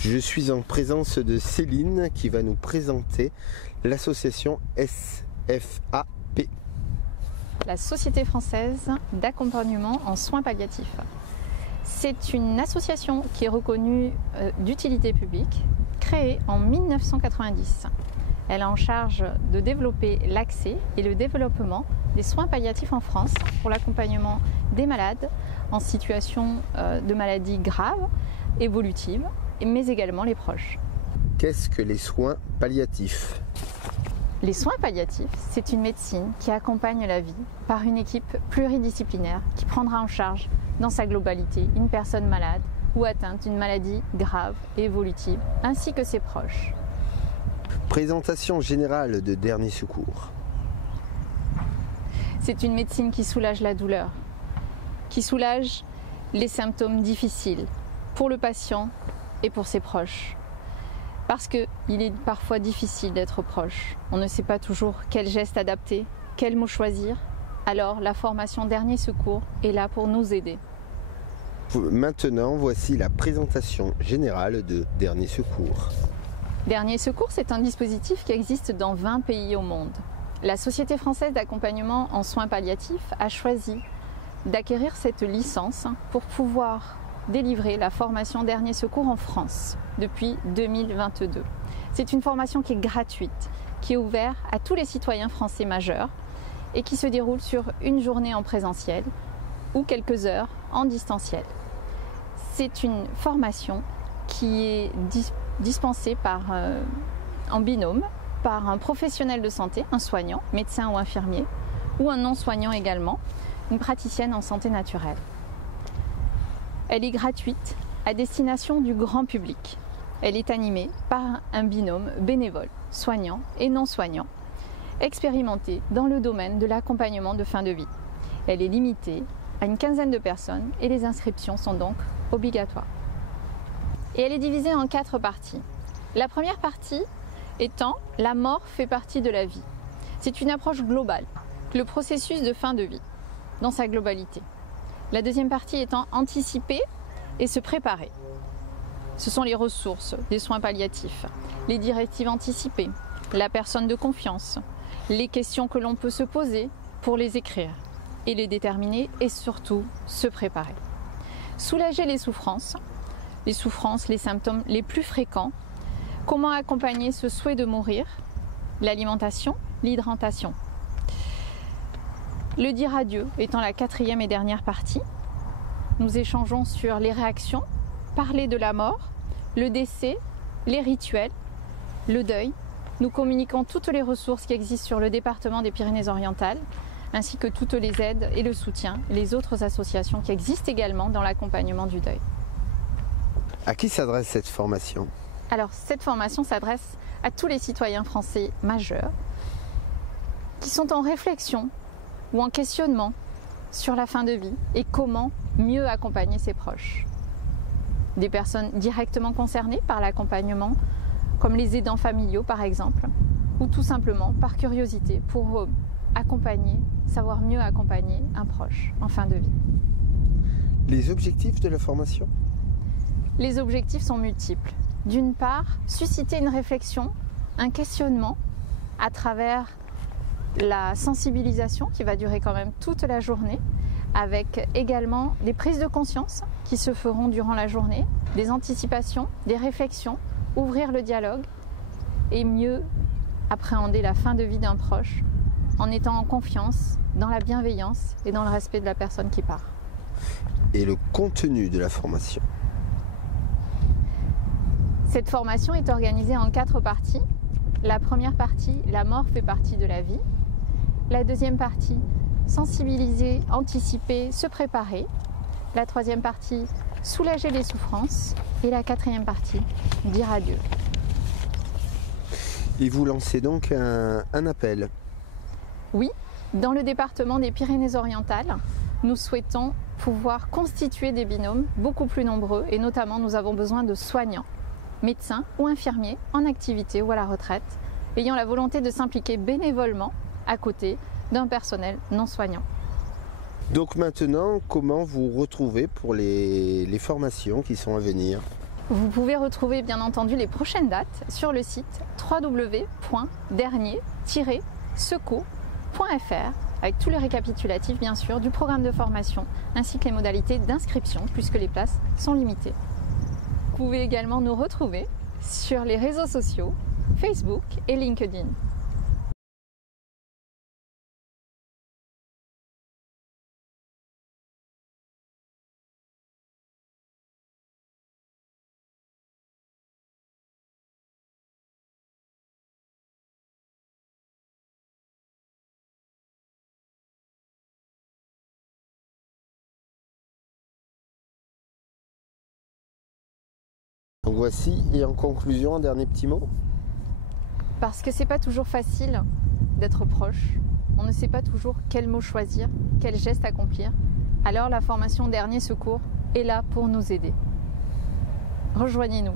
Je suis en présence de Céline qui va nous présenter l'association SFAP. La Société française d'accompagnement en soins palliatifs. C'est une association qui est reconnue d'utilité publique, créée en 1990. Elle est en charge de développer l'accès et le développement des soins palliatifs en France pour l'accompagnement des malades en situation de maladies graves, évolutives, mais également les proches. Qu'est-ce que les soins palliatifs ? Les soins palliatifs, c'est une médecine qui accompagne la vie par une équipe pluridisciplinaire qui prendra en charge dans sa globalité une personne malade ou atteinte d'une maladie grave et évolutive, ainsi que ses proches. Présentation générale de dernier secours. C'est une médecine qui soulage la douleur, qui soulage les symptômes difficiles pour le patient et pour ses proches. Parce qu'il est parfois difficile d'être proche. On ne sait pas toujours quel geste adapter, quel mot choisir. Alors la formation Dernier Secours est là pour nous aider. Maintenant, voici la présentation générale de Dernier Secours. Dernier Secours, c'est un dispositif qui existe dans 20 pays au monde. La Société française d'accompagnement en soins palliatifs a choisi d'acquérir cette licence pour pouvoir délivrer la formation Dernier Secours en France depuis 2022. C'est une formation qui est gratuite, qui est ouverte à tous les citoyens français majeurs et qui se déroule sur une journée en présentiel ou quelques heures en distanciel. C'est une formation qui est dispensée en binôme par un professionnel de santé, un soignant, médecin ou infirmier, ou un non-soignant également, une praticienne en santé naturelle. Elle est gratuite à destination du grand public. Elle est animée par un binôme bénévole, soignant et non soignant, expérimenté dans le domaine de l'accompagnement de fin de vie. Elle est limitée à une quinzaine de personnes et les inscriptions sont donc obligatoires. Et elle est divisée en 4 parties. La première partie étant « La mort fait partie de la vie ». C'est une approche globale, le processus de fin de vie, dans sa globalité. La deuxième partie étant anticiper et se préparer. Ce sont les ressources des soins palliatifs, les directives anticipées, la personne de confiance, les questions que l'on peut se poser pour les écrire et les déterminer et surtout se préparer. Soulager les souffrances, les symptômes les plus fréquents, comment accompagner ce souhait de mourir, l'alimentation, l'hydratation. Le dire adieu étant la 4e et dernière partie, nous échangeons sur les réactions, parler de la mort, le décès, les rituels, le deuil. Nous communiquons toutes les ressources qui existent sur le département des Pyrénées-Orientales, ainsi que toutes les aides et le soutien, les autres associations qui existent également dans l'accompagnement du deuil. À qui s'adresse cette formation ? Alors, cette formation s'adresse à tous les citoyens français majeurs qui sont en réflexion ou en questionnement sur la fin de vie et comment mieux accompagner ses proches. Des personnes directement concernées par l'accompagnement, comme les aidants familiaux par exemple, ou tout simplement par curiosité pour savoir mieux accompagner un proche en fin de vie. Les objectifs de la formation ? Les objectifs sont multiples. D'une part, susciter une réflexion, un questionnement à travers la sensibilisation qui va durer quand même toute la journée, avec également des prises de conscience qui se feront durant la journée, des anticipations, des réflexions, ouvrir le dialogue et mieux appréhender la fin de vie d'un proche en étant en confiance, dans la bienveillance et dans le respect de la personne qui part. Et le contenu de la formation ? Cette formation est organisée en 4 parties. La première partie, la mort fait partie de la vie. La deuxième partie, sensibiliser, anticiper, se préparer. La troisième partie, soulager les souffrances. Et la 4e partie, dire adieu. Et vous lancez donc un appel ? Oui, dans le département des Pyrénées-Orientales, nous souhaitons pouvoir constituer des binômes beaucoup plus nombreux et notamment nous avons besoin de soignants, médecins ou infirmiers en activité ou à la retraite, ayant la volonté de s'impliquer bénévolement à côté d'un personnel non soignant. Donc maintenant, comment vous retrouvez pour les formations qui sont à venir ? Vous pouvez retrouver bien entendu les prochaines dates sur le site www.dernier-seco.fr avec tous les récapitulatifs bien sûr du programme de formation ainsi que les modalités d'inscription puisque les places sont limitées. Vous pouvez également nous retrouver sur les réseaux sociaux Facebook et LinkedIn. Donc voici, et en conclusion, un dernier petit mot. Parce que c'est pas toujours facile d'être proche. On ne sait pas toujours quel mot choisir, quel geste accomplir. Alors la formation Dernier Secours est là pour nous aider. Rejoignez-nous.